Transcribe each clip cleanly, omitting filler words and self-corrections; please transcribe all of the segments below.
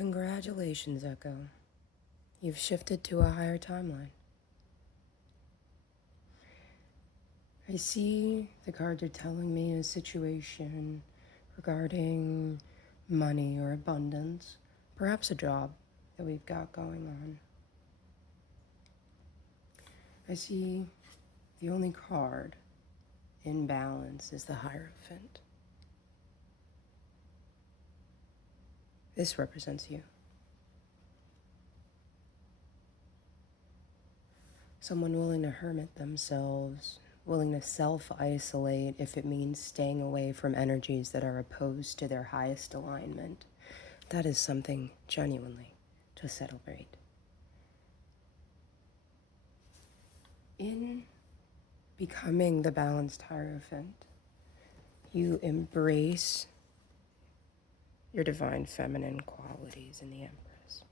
Congratulations, Echo. You've shifted to a higher timeline. I see the cards are telling me a situation regarding money or abundance, perhaps a job that we've got going on. I see the only card in balance is the hierophant. This represents you. Someone willing to hermit themselves, willing to self-isolate if it means staying away from energies that are opposed to their highest alignment. That is something genuinely to celebrate. In becoming the balanced hierophant, you embrace your divine feminine qualities in the Empress.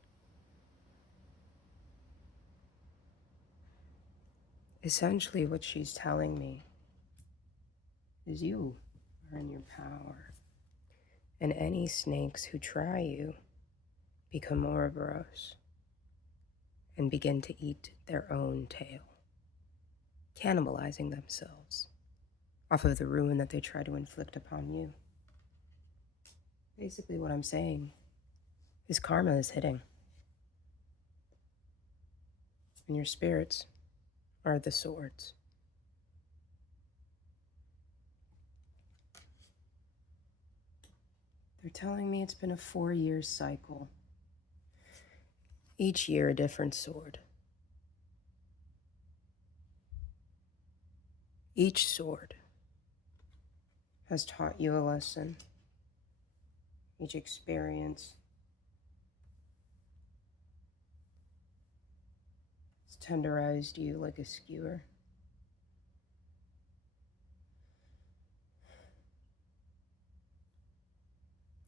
Essentially, what she's telling me is you are in your power, and any snakes who try you become Ouroboros and begin to eat their own tail, cannibalizing themselves off of the ruin that they try to inflict upon you. Basically, what I'm saying is karma is hitting, and your spirits are the swords. They're telling me it's been a 4-year cycle. Each year a different sword. Each sword has taught you a lesson. Each experience has tenderized you like a skewer.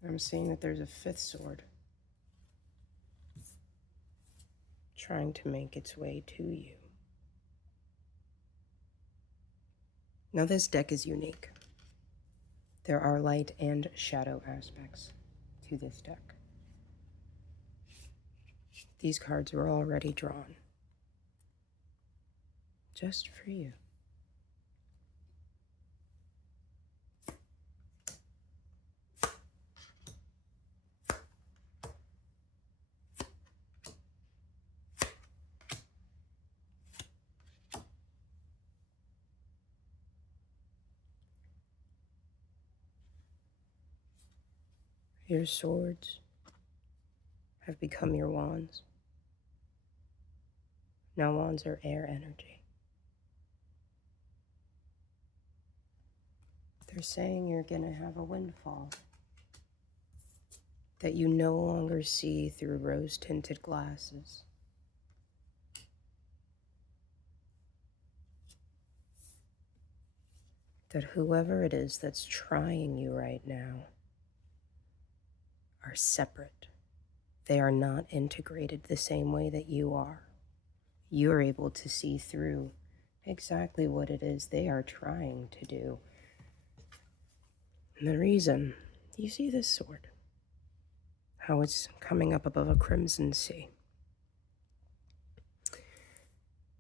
I'm seeing that there's a 5th sword trying to make its way to you. Now, this deck is unique. There are light and shadow aspects to this deck. These cards were already drawn just for you. Your swords have become your wands. Now wands are air energy. They're saying you're gonna have a windfall that you no longer see through rose-tinted glasses. That whoever it is that's trying you right now are separate. They are not integrated the same way that you are. You're able to see through exactly what it is they are trying to do. And the reason, you see this sword, how it's coming up above a crimson sea.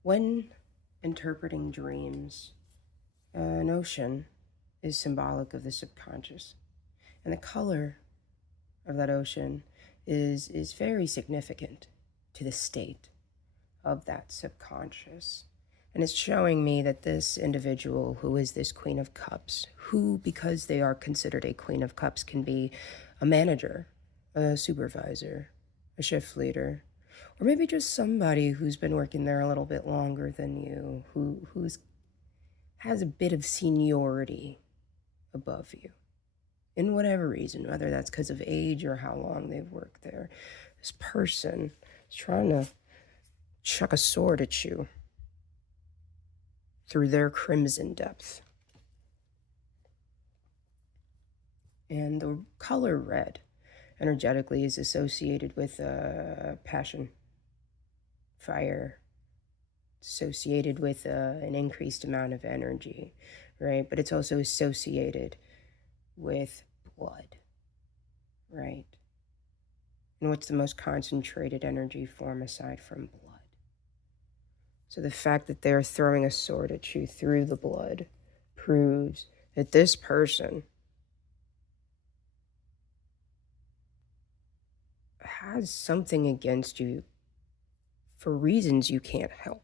When interpreting dreams, an ocean is symbolic of the subconscious, and the color of that ocean is very significant to the state of that subconscious. And it's showing me that this individual who is this Queen of Cups, who, because they are considered a Queen of Cups, can be a manager, a supervisor, a shift leader, or maybe just somebody who's been working there a little bit longer than you, has a bit of seniority above you. In whatever reason, whether that's because of age or how long they've worked there, this person is trying to chuck a sword at you through their crimson depth. And the color red energetically is associated with passion, fire, associated with an increased amount of energy, right? But it's also associated with blood, right? And what's the most concentrated energy form aside from blood? So the fact that they're throwing a sword at you through the blood proves that this person has something against you for reasons you can't help.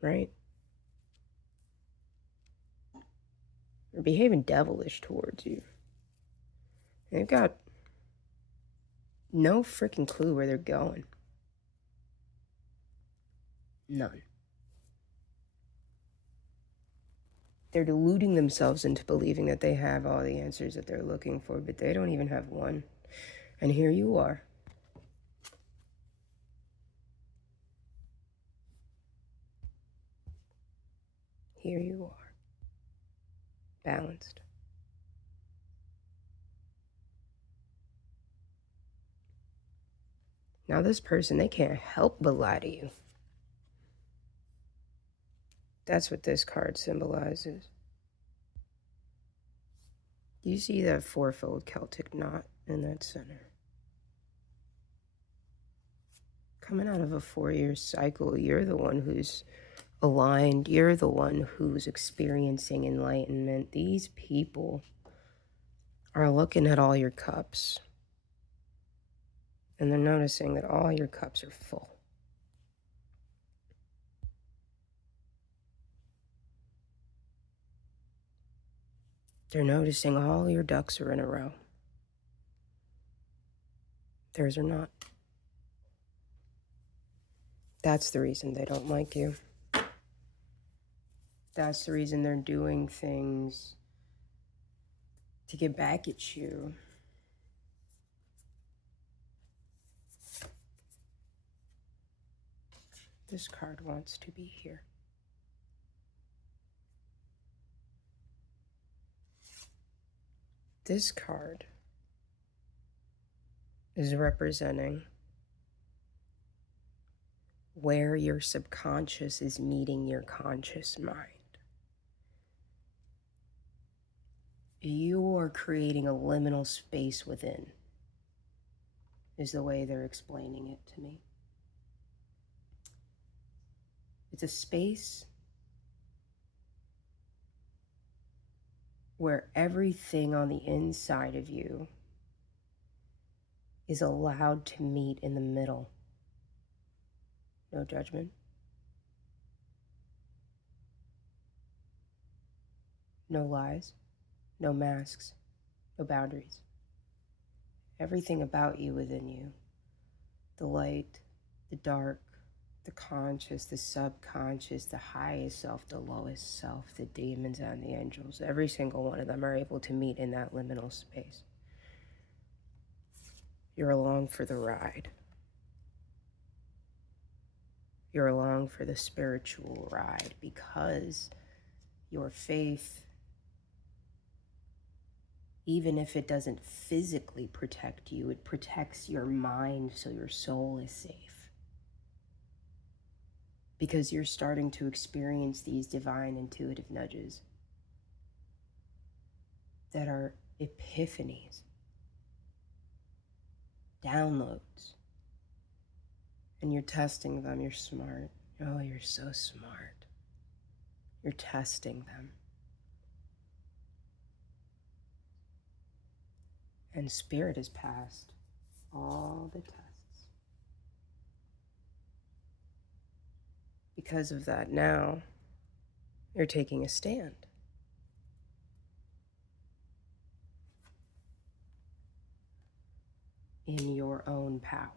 Right? They're behaving devilish towards you. They've got no freaking clue where they're going. None. They're deluding themselves into believing that they have all the answers that they're looking for, but they don't even have one. And here you are. Here you are. Balanced. Now this person, they can't help but lie to you. That's what this card symbolizes. Do you see that fourfold Celtic knot in that center? Coming out of a 4-year cycle, you're the one who's aligned. You're the one who's experiencing enlightenment. These people are looking at all your cups, and they're noticing that all your cups are full. They're noticing all your ducks are in a row. Theirs are not. That's the reason they don't like you. That's the reason they're doing things to get back at you. This card wants to be here. This card is representing where your subconscious is meeting your conscious mind. You are creating a liminal space within, is the way they're explaining it to me. It's a space where everything on the inside of you is allowed to meet in the middle. No judgment. No lies. No masks. No boundaries. Everything about you within you, the light, the dark, the conscious, the subconscious, the highest self, the lowest self, the demons and the angels, every single one of them are able to meet in that liminal space. You're along for the ride. You're along for the spiritual ride because your faith, even if it doesn't physically protect you, it protects your mind so your soul is safe. Because you're starting to experience these divine intuitive nudges that are epiphanies, downloads. And you're testing them. You're smart. Oh, you're so smart. You're testing them. And Spirit has passed all the tests. Because of that, now you're taking a stand. In your own power.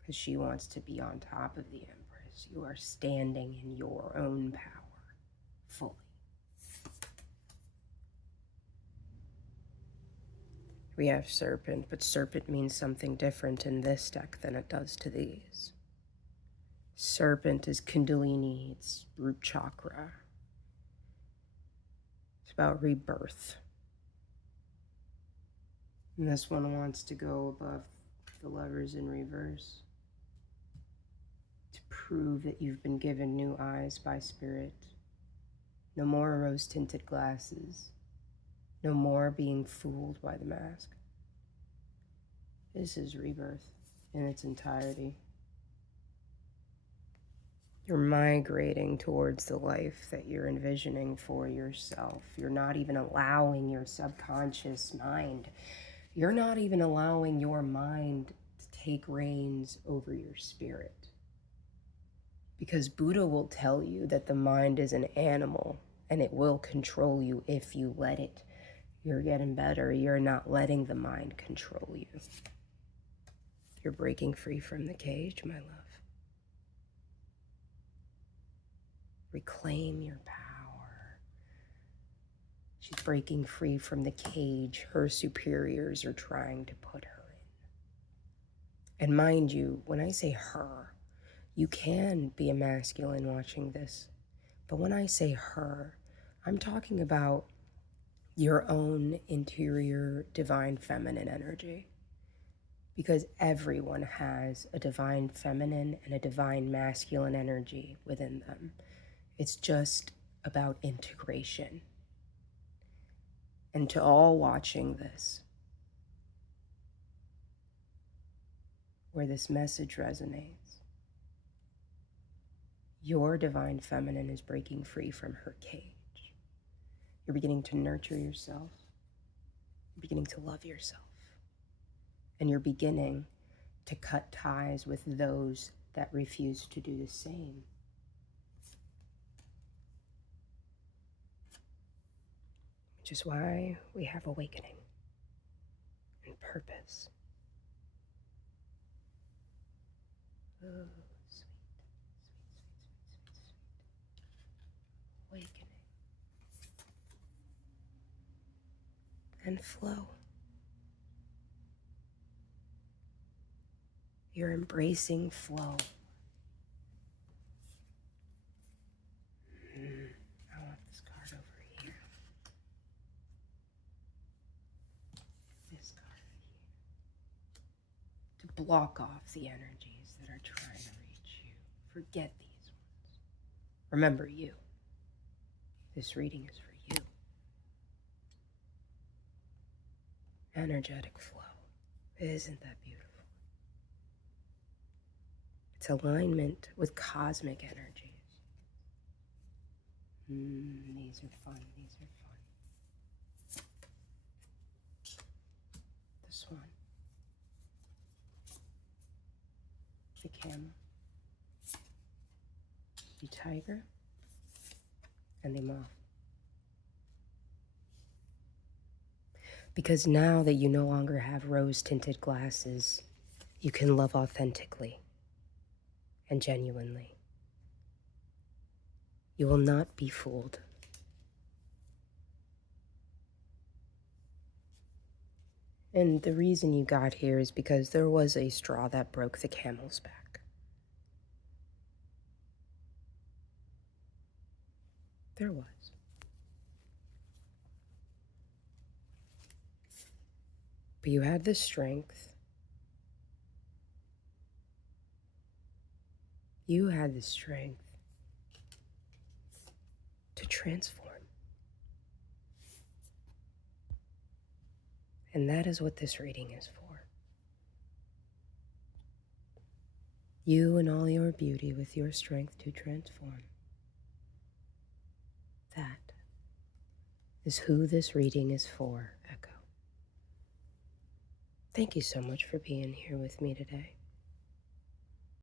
Because she wants to be on top of the Empress. You are standing in your own power fully. We have Serpent, but Serpent means something different in this deck than it does to these. Serpent is Kundalini, it's root chakra. It's about rebirth. And this one wants to go above the Lovers in reverse to prove that you've been given new eyes by Spirit. No more rose-tinted glasses. No more being fooled by the mask. This is rebirth in its entirety. You're migrating towards the life that you're envisioning for yourself. You're not even allowing your subconscious mind, you're not even allowing your mind to take reins over your spirit. Because Buddha will tell you that the mind is an animal and it will control you if you let it. You're getting better. You're not letting the mind control you. You're breaking free from the cage, my love. Reclaim your power. She's breaking free from the cage her superiors are trying to put her in. And mind you, when I say her, you can be a masculine watching this. But when I say her, I'm talking about your own interior divine feminine energy. Because everyone has a divine feminine and a divine masculine energy within them. It's just about integration. And to all watching this, where this message resonates, your divine feminine is breaking free from her cage. You're beginning to nurture yourself. You're beginning to love yourself. And you're beginning to cut ties with those that refuse to do the same. Which is why we have awakening and purpose. Oh, sweet, sweet, sweet, sweet, sweet, sweet. Awakening. And flow. You're embracing flow. I want this card over here. This card here. To block off the energies that are trying to reach you. Forget these ones. Remember you. This reading is for you. Energetic flow. Isn't that beautiful? It's alignment with cosmic energies. These are fun. These are fun. This one. The camel. The tiger. And the moth. Because now that you no longer have rose-tinted glasses, you can love authentically and genuinely. You will not be fooled. And the reason you got here is because there was a straw that broke the camel's back. There was. But you had the strength. You had the strength to transform. And that is what this reading is for. You and all your beauty with your strength to transform. That is who this reading is for, Echo. Thank you so much for being here with me today.